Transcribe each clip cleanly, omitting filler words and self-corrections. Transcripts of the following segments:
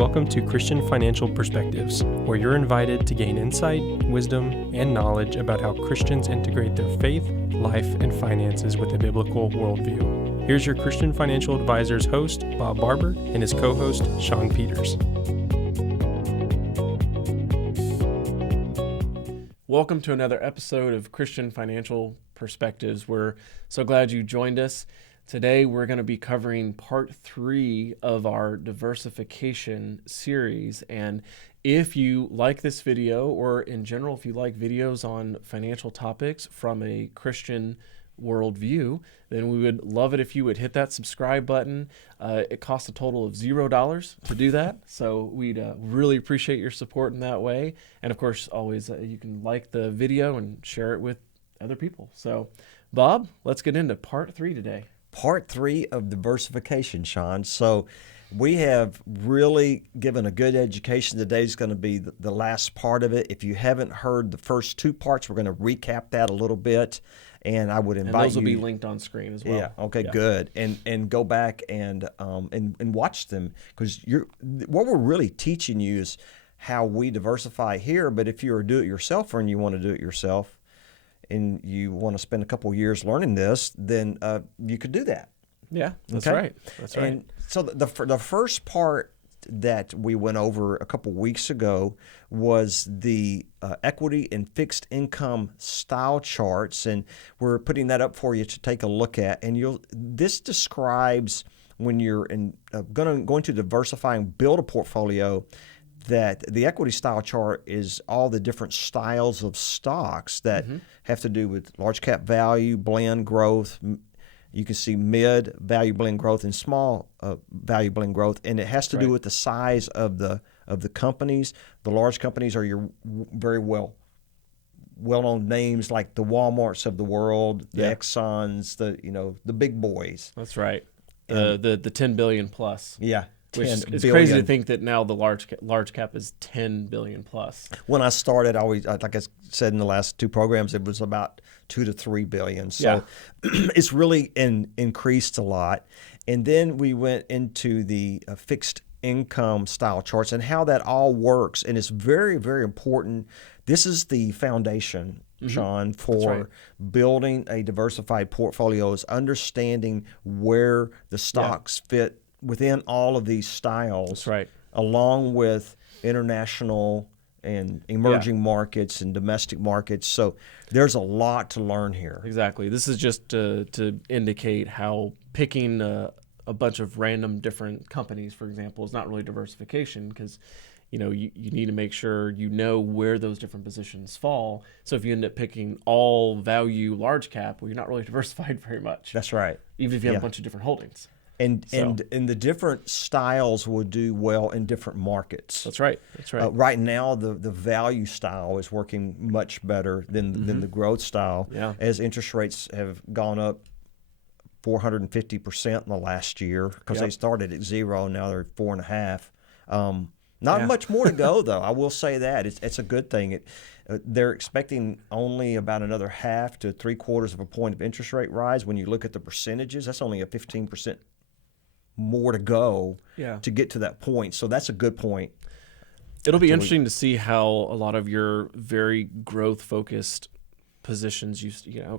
Welcome to Christian Financial Perspectives, where you're invited to gain insight, wisdom, and knowledge about how Christians integrate their faith, life, and finances with a biblical worldview. Here's your Christian Financial Advisors host, Bob Barber, and his co-host, Shawn Peters. Welcome to another episode of Christian Financial Perspectives. We're so glad you joined us. Today, we're going to be covering part 3 of our diversification series. And if you like this video, or in general, if you like videos on financial topics from a Christian worldview, then we would love it if you would hit that subscribe button. It costs a total of $0 to do that. So we'd really appreciate your support in that way. And of course, always you can like the video and share it with other people. So Bob, let's get into part 3 today. Part 3 of diversification, Shawn. So we have really given a good education. Today is going to be the last part of it. If you haven't heard the first 2 parts, we're going to recap that a little bit. And I would invite you. And those will be linked on screen as well. Yeah. Okay. Yeah. Good. And go back and watch them, because what we're really teaching you is how we diversify here. But if you're a do-it-yourselfer and you want to do it yourself, and you want to spend a couple years learning this, then you could do that. Yeah, that's okay? right. That's right. And so the first part that we went over a couple weeks ago was the equity and fixed income style charts, and we're putting that up for you to take a look at. And this describes when you're going to diversify and build a portfolio, that the equity style chart is all the different styles of stocks that have to do with large cap value, blend growth. You can see mid value blend growth and small value blend growth, and it has to do with the size of the companies. The large companies are your very well-known names like the Walmarts of the world, the Exxons, the big boys. That's right. The 10 billion plus. Yeah. Which is crazy to think that now the large cap is 10 billion plus. When I started, like I said in the last 2 programs, it was about 2 to 3 billion. So it's really increased a lot. And then we went into the fixed income style charts and how that all works. And it's very, very important. This is the foundation, Shawn, for building a diversified portfolio, is understanding where the stocks fit within all of these styles. That's right. Along with international and emerging markets and domestic markets. So there's a lot to learn here. Exactly. This is just to indicate how picking a bunch of random different companies, for example, is not really diversification, because you need to make sure you know where those different positions fall. So if you end up picking all value large cap, well, you're not really diversified very much. That's right. Even if you have a bunch of different holdings. And the different styles will do well in different markets. That's right. That's right. Right now, the value style is working much better than the growth style. Yeah. As interest rates have gone up 450% in the last year, because they started at 0, now they're 4.5. Not much more to go, though. I will say that it's a good thing. They're expecting only about another 0.5 to 0.75 of a point of interest rate rise. When you look at the percentages, that's only a 15% more to go to get to that point. So that's a good point. It'll be interesting to see how a lot of your very growth-focused positions,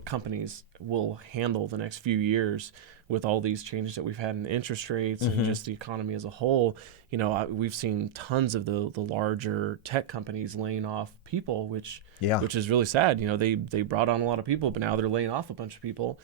companies will handle the next few years with all these changes that we've had in interest rates and just the economy as a whole. We've seen tons of the larger tech companies laying off people, which is really sad. They brought on a lot of people, but now they're laying off a bunch of people.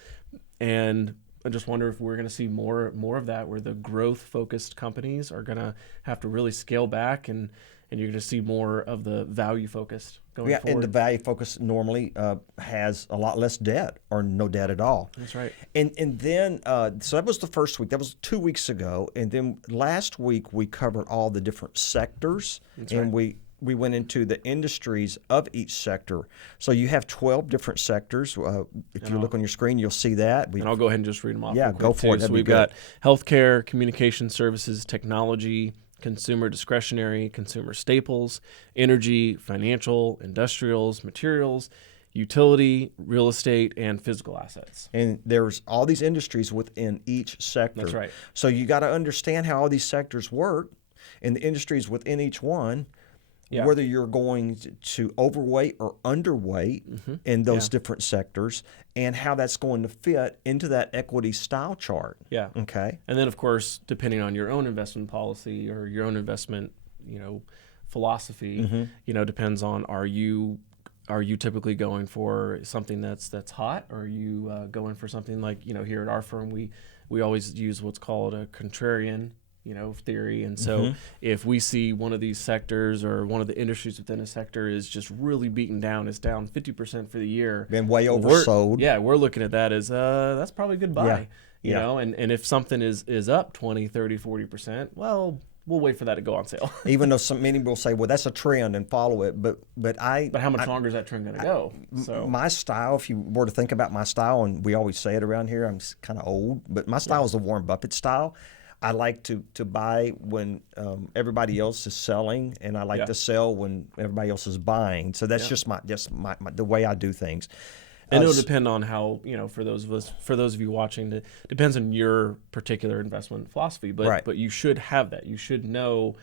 And I just wonder if we're going to see more of that, where the growth-focused companies are going to have to really scale back, and you're going to see more of the value-focused going forward. And the value-focused normally has a lot less debt or no debt at all. That's right. And then, so that was the first week. That was 2 weeks ago. And then last week, we covered all the different sectors. That's right. And we went into the industries of each sector. So you have 12 different sectors. If you look on your screen, you'll see that. And I'll go ahead and just read them off. Yeah, go for it. So we've got healthcare, communication services, technology, consumer discretionary, consumer staples, energy, financial, industrials, materials, utility, real estate, and physical assets. And there's all these industries within each sector. That's right. So you got to understand how all these sectors work. and the industries within each one, Yeah. whether you're going to overweight or underweight in those different sectors, and how that's going to fit into that equity style chart. Yeah. Okay. And then, of course, depending on your own investment policy or your own investment, philosophy, depends on are you typically going for something that's hot, or are you going for something like, here at our firm, we always use what's called a contrarian theory. And so if we see one of these sectors or one of the industries within a sector is just really beaten down, it's down 50% for the year. Been way oversold. We're looking at that as that's probably a good buy. Yeah. And if something is up 20, 30, 40%, well, we'll wait for that to go on sale. Even though many will say, well, that's a trend and follow it. But how much longer is that trend going to go? So my style, if you were to think about my style, and we always say it around here, I'm kind of old, but my style is the Warren Buffett style. I like to buy when everybody else is selling, and I like to sell when everybody else is buying. So that's just my the way I do things. And it'll depend on how, for those of you watching, it depends on your particular investment philosophy. But you should have that. You should know,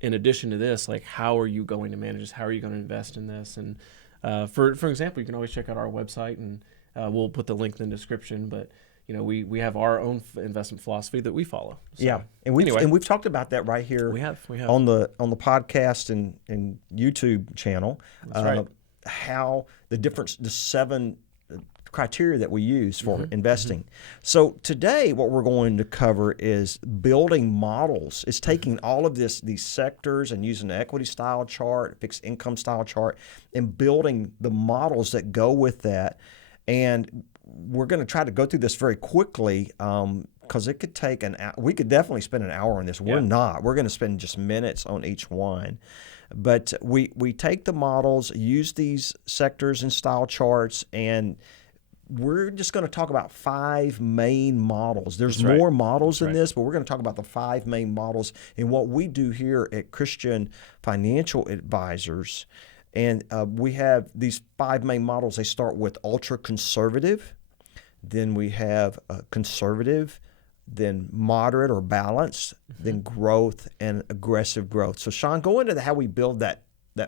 in addition to this, like, how are you going to manage this? How are you going to invest in this? And for example, you can always check out our website, and we'll put the link in the description. But we have our own investment philosophy that we follow. So, and we've talked about that right here. We have on the podcast and YouTube channel. That's right. How the 7 criteria that we use for investing. So today, what we're going to cover is building models. It's taking all of these sectors and using the equity style chart, fixed income style chart, and building the models that go with that. And we're going to try to go through this very quickly because it could take an hour. We could definitely spend an hour on this. We're not. We're going to spend just minutes on each one. But we take the models, use these sectors and style charts, and we're just going to talk about 5 main models. There's more models in this, but we're going to talk about the 5 main models and what we do here at Christian Financial Advisors. And we have these 5 main models. They start with ultra conservative, then we have conservative, then moderate or balanced, then growth and aggressive growth. So Shawn, go into how we build that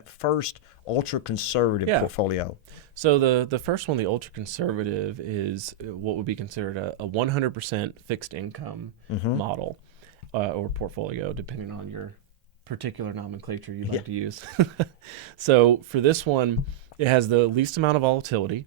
first ultra conservative portfolio. So the first one, the ultra conservative, is what would be considered a 100% fixed income model or portfolio, depending on your particular nomenclature you'd like to use. So for this one, it has the least amount of volatility,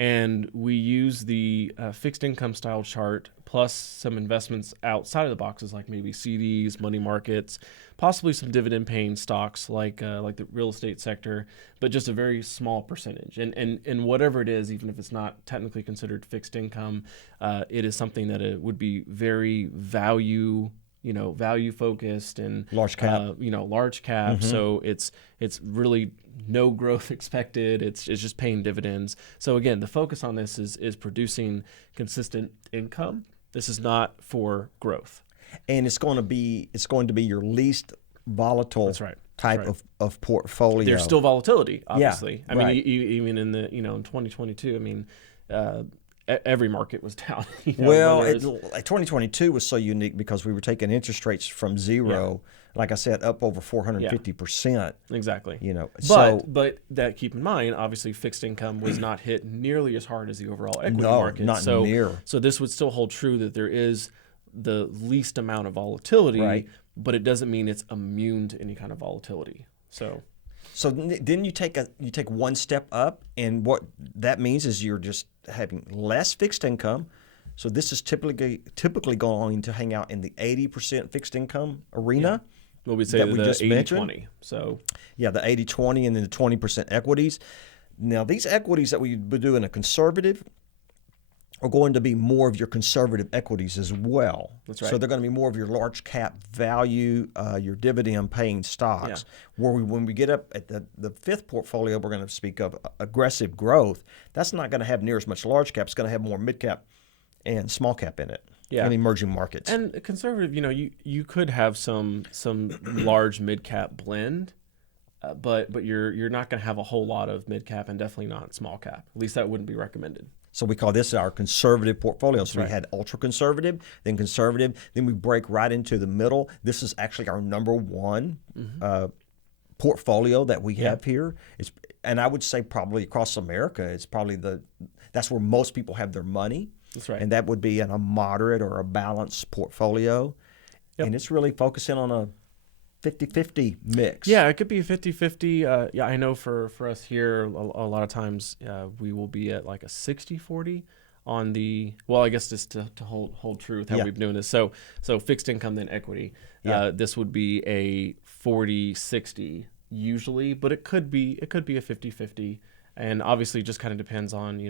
and we use the fixed income style chart plus some investments outside of the boxes, like maybe CDs, money markets, possibly some dividend paying stocks like the real estate sector, but just a very small percentage. And whatever it is, even if it's not technically considered fixed income, it is something that it would be very value focused and large cap. Large cap. So it's really no growth expected. It's just paying dividends. So again, the focus on this is producing consistent income. This is not for growth. And it's going to be your least volatile type of portfolio. There's still volatility, obviously. Yeah, I mean, even in the in 2022, I mean, every market was down. Well, 2022 was so unique because we were taking interest rates from zero, like I said, up over 450%. Exactly. But that, keep in mind, obviously fixed income was not hit nearly as hard as the overall equity market. Not near. So this would still hold true that there is the least amount of volatility, but it doesn't mean it's immune to any kind of volatility. So then you take one step up, and what that means is you're just having less fixed income. So this is typically going to hang out in the 80% fixed income arena. Well, we say that we the just 80-20. So the 80-20 and then the 20% equities. Now these equities that we would do in a conservative are going to be more of your conservative equities as well. That's right. So they're going to be more of your large cap value, your dividend paying stocks. Where when we get up at the fifth portfolio, we're going to speak of aggressive growth. That's not going to have near as much large cap. It's going to have more mid cap and small cap in it. In emerging markets. And conservative, you could have some large mid cap blend, but you're not going to have a whole lot of mid cap and definitely not small cap. At least that wouldn't be recommended. So we call this our conservative portfolio. So right. we had ultra conservative, then conservative, then we break right into the middle. This is actually our number one portfolio that we have here. And I would say probably across America, it's probably that's where most people have their money. That's right. And that would be in a moderate or a balanced portfolio. Yep. And it's really focusing on a 50-50 mix. Yeah, it could be a 50-50. Yeah, I know for us here, a lot of times we will be at like a 60-40 on the, well, I guess just to hold true with how we've been doing this. So fixed income, then equity. This would be a 40-60 usually, but it could be a 50-50. And obviously it just kind of depends on,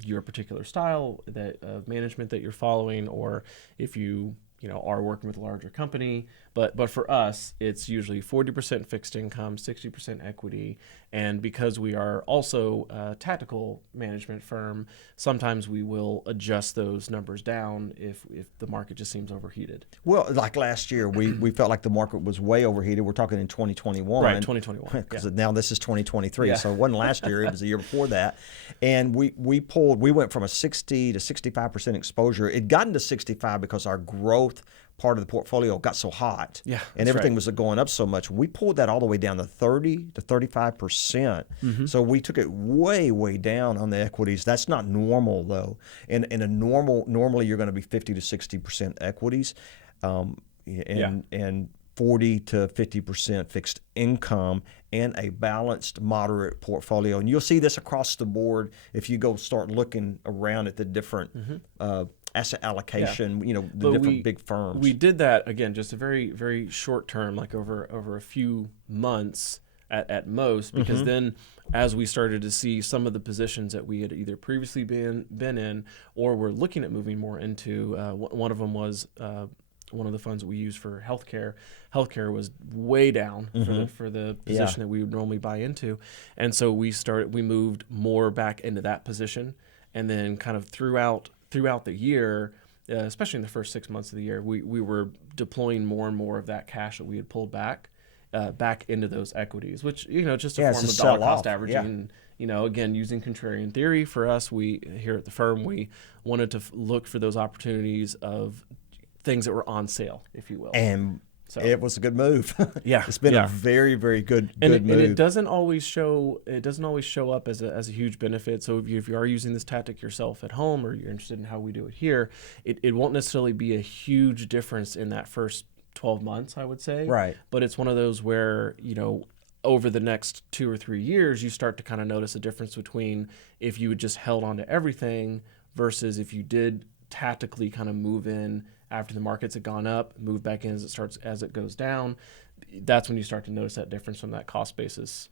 your particular style of management that you're following, or if you are working with a larger company. But for us, it's usually 40% fixed income, 60% equity. And because we are also a tactical management firm, sometimes we will adjust those numbers down if the market just seems overheated. Well, like last year, we felt like the market was way overheated. We're talking in 2021. Right, 2021. Because now this is 2023. So it wasn't last year, it was the year before that. And we went from a 60 to 65% exposure. It got into 65 because our growth part of the portfolio got so hot, and everything was going up so much. We pulled that all the way down to 30 to 35%. So we took it way down on the equities. That's not normal though. In a normally you're going to be 50 to 60% equities, and 40 to 50% fixed income, and a balanced, moderate portfolio. And you'll see this across the board if you go start looking around at the different asset allocation, the different big firms. We did that, again, just a very, very short term, like over a few months at most, because then as we started to see some of the positions that we had either previously been in or were looking at moving more into, one of them was one of the funds that we use for healthcare. Healthcare was way down for the position that we would normally buy into. And so we moved more back into that position. And then kind of throughout the year, especially in the first 6 months of the year, we were deploying more and more of that cash that we had pulled back into those equities, which, just a form of dollar cost averaging. Again, using contrarian theory for us, we here at the firm, we wanted to look for those opportunities of things that were on sale, if you will. And it was a good move. It's been a very, very good move. And it doesn't always show. It doesn't always show up as a huge benefit. So if you are using this tactic yourself at home, or you're interested in how we do it here, it won't necessarily be a huge difference in that first 12 months, I would say. Right. But it's one of those where over the next 2 or 3 years, you start to kind of notice a difference between if you had just held on to everything versus if you did tactically kind of move in after the markets had gone up, move back in as it goes down. That's when you start to notice that difference from that cost basis.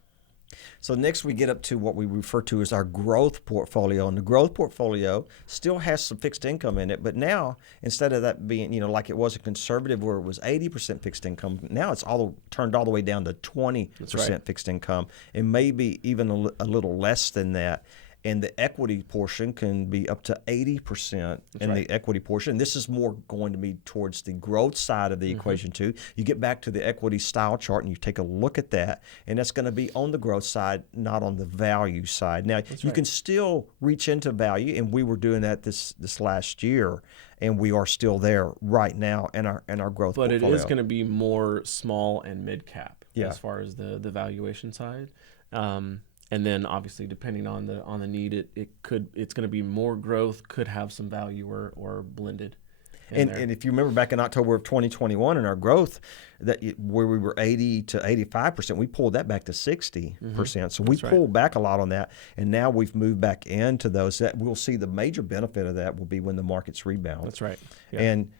So next we get up to what we refer to as our growth portfolio. And the growth portfolio still has some fixed income in it, but now instead of that being, like it was a conservative where it was 80% fixed income, now it's turned all the way down to 20% fixed income, and maybe even a little less than that. And the equity portion can be up to 80% the equity portion. This is more going to be towards the growth side of the equation too. You get back to the equity style chart and you take a look at that, and that's going to be on the growth side, not on the value side. Now, you can still reach into value, and we were doing that this last year, and we are still there right now in our growth portfolio. But it is going to be more small and mid cap as far as the valuation side. And then obviously depending on the need, it's going to be more growth, could have some value or blended. And if you remember back in October of 2021 in our growth, where we were 80 to 85%, we pulled that back to 60%. So we pulled back a lot on that, and now we've moved back into those. That we'll see the major benefit of that will be when the markets rebound. That's right. Yeah. And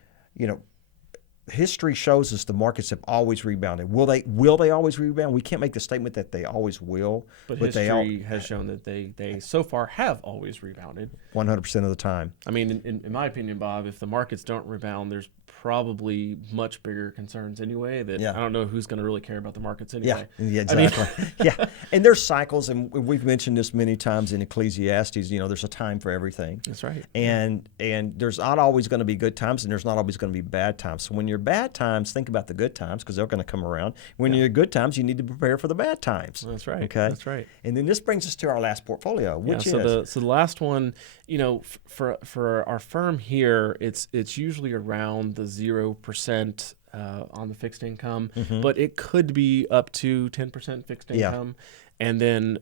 history shows us the markets have always rebounded. Will they always rebound? We can't make the statement that they always will. But history has shown that they so far have always rebounded. 100% of the time. I mean, in my opinion, Bob, if the markets don't rebound, there's probably much bigger concerns anyway, that I don't know who's going to really care about the markets anyway. Yeah, exactly. Yeah, and there's cycles, and we've mentioned this many times in Ecclesiastes. There's a time for everything. That's right. And there's not always going to be good times, and there's not always going to be bad times. So when you're bad times, think about the good times, because they're going to come around. When you're good times, you need to prepare for the bad times. That's right. Okay, that's right. And then this brings us to our last portfolio, which is so the last one. For our firm here, it's usually around the 0% on the fixed income, but it could be up to 10% fixed income. And then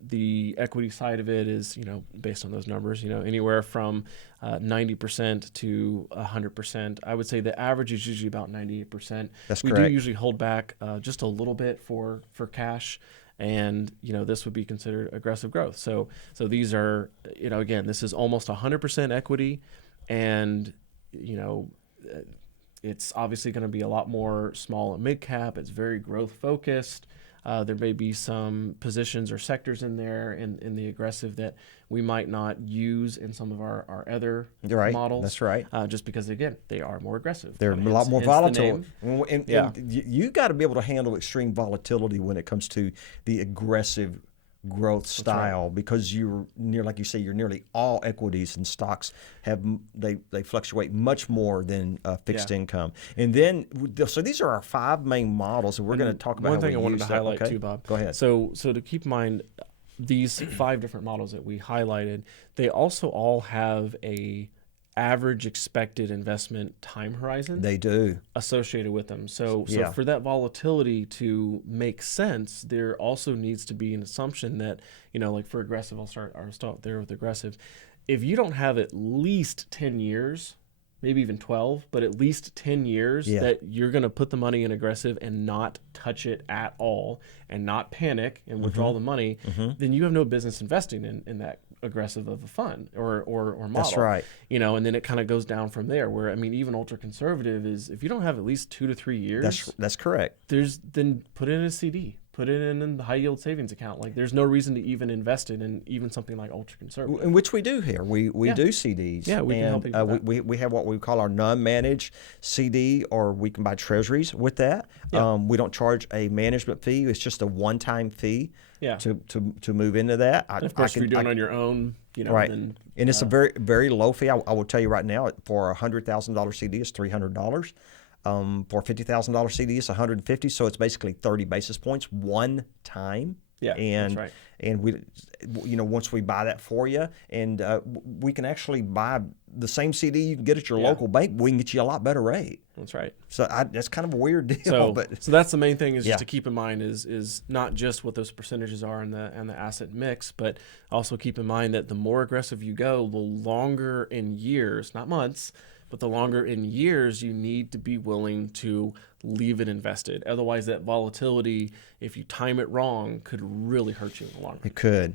the equity side of it is, based on those numbers, anywhere from 90% to 100%. I would say the average is usually about 98%. That's we correct. do usually hold back just a little bit for cash. And, this would be considered aggressive growth. So these are, again, this is almost 100% equity. And, it's obviously going to be a lot more small and mid cap. It's very growth focused. There may be some positions or sectors in there in the aggressive that we might not use in some of our other models. That's right. Just because, again, they are more aggressive. They're a lot more volatile. And you got to be able to handle extreme volatility when it comes to the aggressive growth style, because like you say, you're nearly all equities, and stocks they fluctuate much more than fixed income. And then, so these are our 5 main models, and we're going to talk about one thing how I we wanted use to highlight that. too, Bob. Go ahead. So to keep in mind, these 5 different models that we highlighted, they also all have a average expected investment time horizon. They do. Associated with them. So for that volatility to make sense, there also needs to be an assumption that, like for aggressive, I'll start there with aggressive. If you don't have at least 10 years, maybe even 12, but at least 10 years that you're going to put the money in aggressive and not touch it at all and not panic and withdraw the money, then you have no business investing in that aggressive of a fund or model. That's right. And then it kind of goes down from there, where, even ultra conservative is, if you don't have at least 2 to 3 years, that's correct. Then put it in a CD, put it in the high yield savings account. Like, there's no reason to even invest it in even something like ultra conservative. In which we do here. We do CDs. Yeah, we can help you with that. We have what we call our non-managed CD, or we can buy treasuries with that. Yeah. We don't charge a management fee. It's just a one-time fee to move into that. Of course, if you're doing it on your own, right. Then, and it's a very, very low fee. I will tell you right now, for a $100,000 CD, it's $300. For a $50,000 CD, it's $150. So it's basically 30 basis points one time. Yeah, and that's right. And we, once we buy that for you, and we can actually buy the same CD you can get at your local bank. We can get you a lot better rate. That's right. So that's kind of a weird deal. So that's the main thing, is just to keep in mind is not just what those percentages are in the asset mix, but also keep in mind that the more aggressive you go, the longer in years, not months, but the longer in years you need to be willing to leave it invested. Otherwise, that volatility, if you time it wrong, could really hurt you in the long run. It could.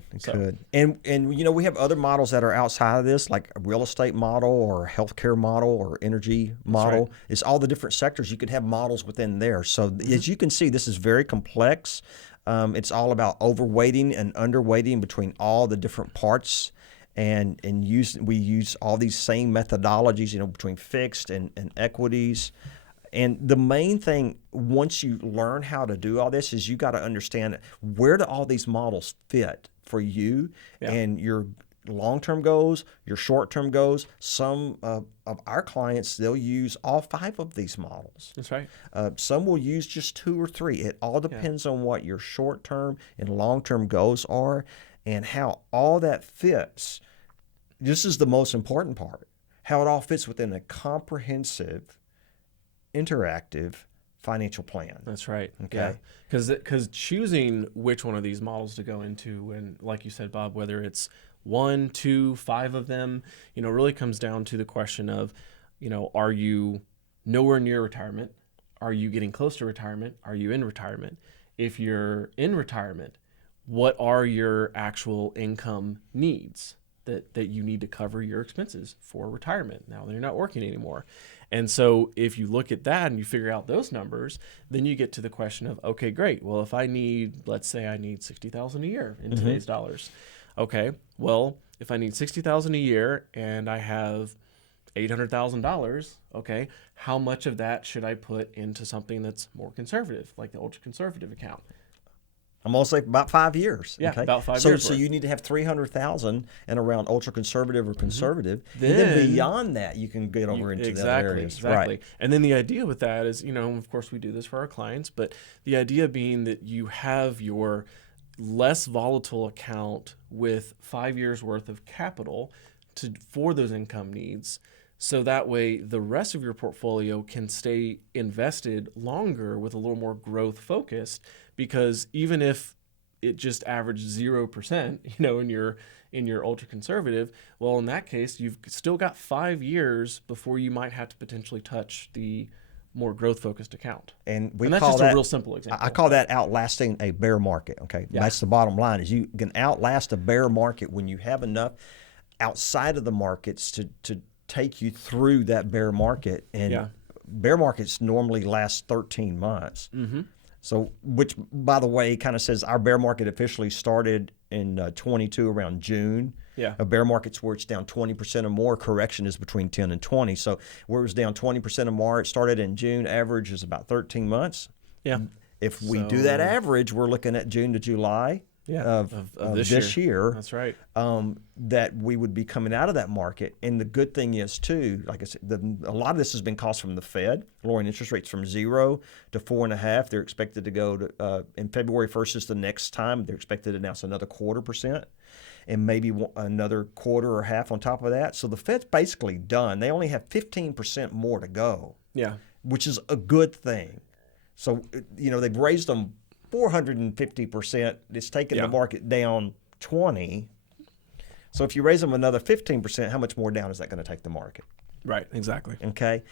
And we have other models that are outside of this, like a real estate model or a healthcare model or energy model. Right. It's all the different sectors. You could have models within there. So as you can see, this is very complex. It's all about overweighting and underweighting between all the different parts. And we use all these same methodologies, between fixed and equities. And the main thing, once you learn how to do all this, is you got to understand, where do all these models fit for you and your long-term goals, your short-term goals. Some of our clients, they'll use all 5 of these models. That's right. Some will use just 2 or 3. It all depends on what your short-term and long-term goals are, and how all that fits. This is the most important part, how it all fits within a comprehensive, interactive financial plan. That's right. Okay. Because choosing which one of these models to go into, and like you said, Bob, whether it's 1, 2, 5 of them, really comes down to the question of, are you nowhere near retirement? Are you getting close to retirement? Are you in retirement? If you're in retirement, what are your actual income needs that you need to cover your expenses for retirement now that you're not working anymore? And so if you look at that and you figure out those numbers, then you get to the question of, okay, great. Well, if let's say I need $60,000 a year in today's dollars. Okay, well, if I need $60,000 a year and I have $800,000. Okay, how much of that should I put into something that's more conservative, like the ultra conservative account? I'm going to say about 5 years. Yeah, okay? about 5 so, years So worth. you need to have 300,000 and around ultra conservative or conservative. Then- and then beyond that, you can get over into the other areas. Exactly. Right. And then the idea with that is, of course we do this for our clients, but the idea being that you have your less volatile account with 5 years worth of capital for those income needs. So that way the rest of your portfolio can stay invested longer with a little more growth focused, because even if it just averaged 0%, in your ultra conservative, well, in that case, you've still got 5 years before you might have to potentially touch the more growth focused account. And that's call just that, a real simple example. I call that outlasting a bear market. Okay, That's the bottom line, is you can outlast a bear market when you have enough outside of the markets to take you through that bear market. And bear markets normally last 13 months. Mm-hmm. So, which, by the way, kind of says our bear market officially started in 22 around June. Yeah. A bear market's where it's down 20% or more. Correction is between 10 and 20. So where it was down 20% or more, it started in June. Average is about 13 months. Yeah. If we do that average, we're looking at June to July of this year. That's right. That we would be coming out of that market. And the good thing is, too, like I said, a lot of this has been caused from the Fed, lowering interest rates from 0 to 4.5. They're expected to go to, in February 1st is the next time. They're expected to announce another 0.25%. And maybe another quarter or half on top of that. So the Fed's basically done. They only have 15% more to go. Yeah. Which is a good thing. So, they've raised them 450%. It's taken the market down 20. So if you raise them another 15%, how much more down is that going to take the market? Right, exactly. Okay.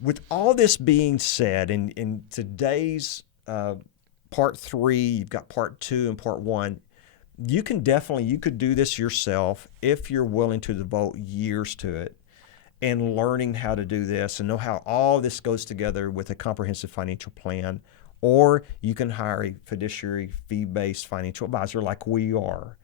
With all this being said, in today's part 3, you've got part 2 and part 1. You could do this yourself if you're willing to devote years to it and learning how to do this and know how all this goes together with a comprehensive financial plan. Or you can hire a fiduciary fee-based financial advisor like we are.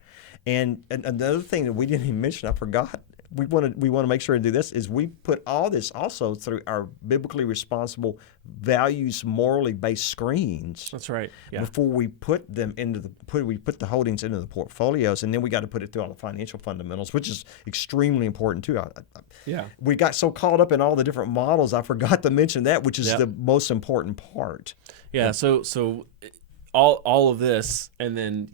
And another thing that we didn't even mention, I forgot, we want to make sure to do this, is we put all this also through our biblically responsible, values, morally based screens. That's right. Yeah. Before we put them we put the holdings into the portfolios, and then we got to put it through all the financial fundamentals, which is extremely important too. We got so caught up in all the different models, I forgot to mention that, which is the most important part. Yeah. So all of this, and then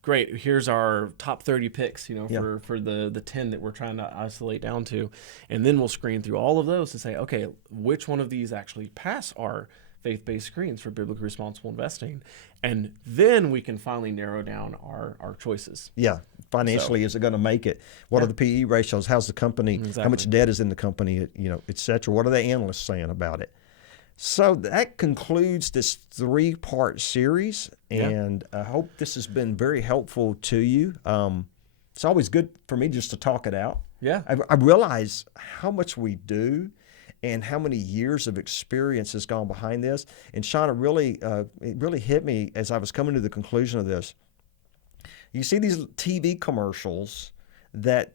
great, here's our top 30 picks, for the 10 that we're trying to isolate down to. And then we'll screen through all of those to say, okay, which one of these actually pass our faith-based screens for biblically responsible investing? And then we can finally narrow down our choices. Yeah. Financially, is it going to make it? What are the PE ratios? How's the company? Exactly. How much debt is in the company? Et cetera. What are the analysts saying about it? So that concludes this 3-part series, and I hope this has been very helpful to you. It's always good for me just to talk it out. Yeah. I realize how much we do and how many years of experience has gone behind this. And Shawn, it really hit me as I was coming to the conclusion of this. You see these TV commercials that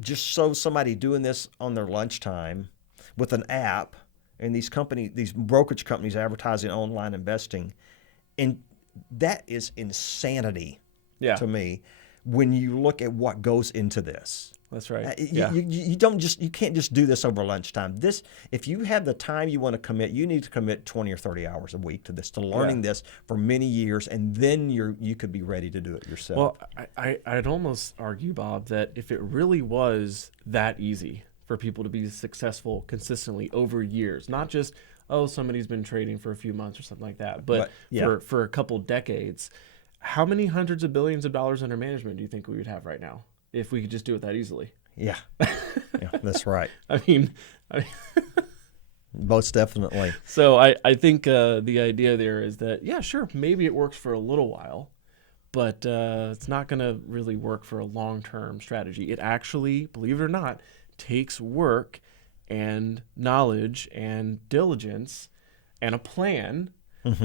just show somebody doing this on their lunchtime with an app, and these brokerage companies advertising online investing. And that is insanity to me when you look at what goes into this. That's right. You can't just do this over lunchtime. If you have the time you want to commit, you need to commit 20 or 30 hours a week to this, to learning this for many years, and then you could be ready to do it yourself. Well, I'd almost argue, Bob, that if it really was that easy for people to be successful consistently over years, not just, somebody's been trading for a few months or something like that, but for a couple decades, how many hundreds of billions of dollars under management do you think we would have right now if we could just do it that easily? Yeah, that's right. I mean, most definitely. So I think the idea there is that, sure, maybe it works for a little while, but it's not going to really work for a long-term strategy. It actually, believe it or not, takes work and knowledge and diligence and a plan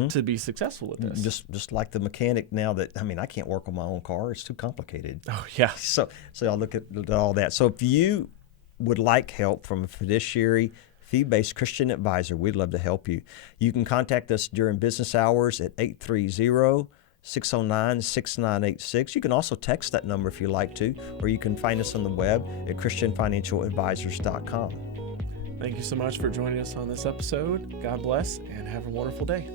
to be successful with this. Just like the mechanic now I can't work on my own car. It's too complicated. Oh, yeah. So I look at all that. So if you would like help from a fiduciary fee-based Christian advisor, we'd love to help you. You can contact us during business hours at 830-609-6986. You can also text that number if you like to, or you can find us on the web at christianfinancialadvisors.com. Thank you so much for joining us on this episode. God bless and have a wonderful day.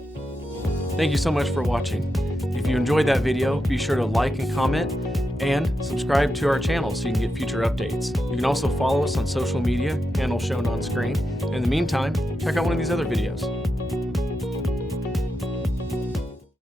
Thank you so much for watching. If you enjoyed that video, be sure to like and comment and subscribe to our channel so you can get future updates. You can also follow us on social media, handle shown on screen. In the meantime, check out one of these other videos.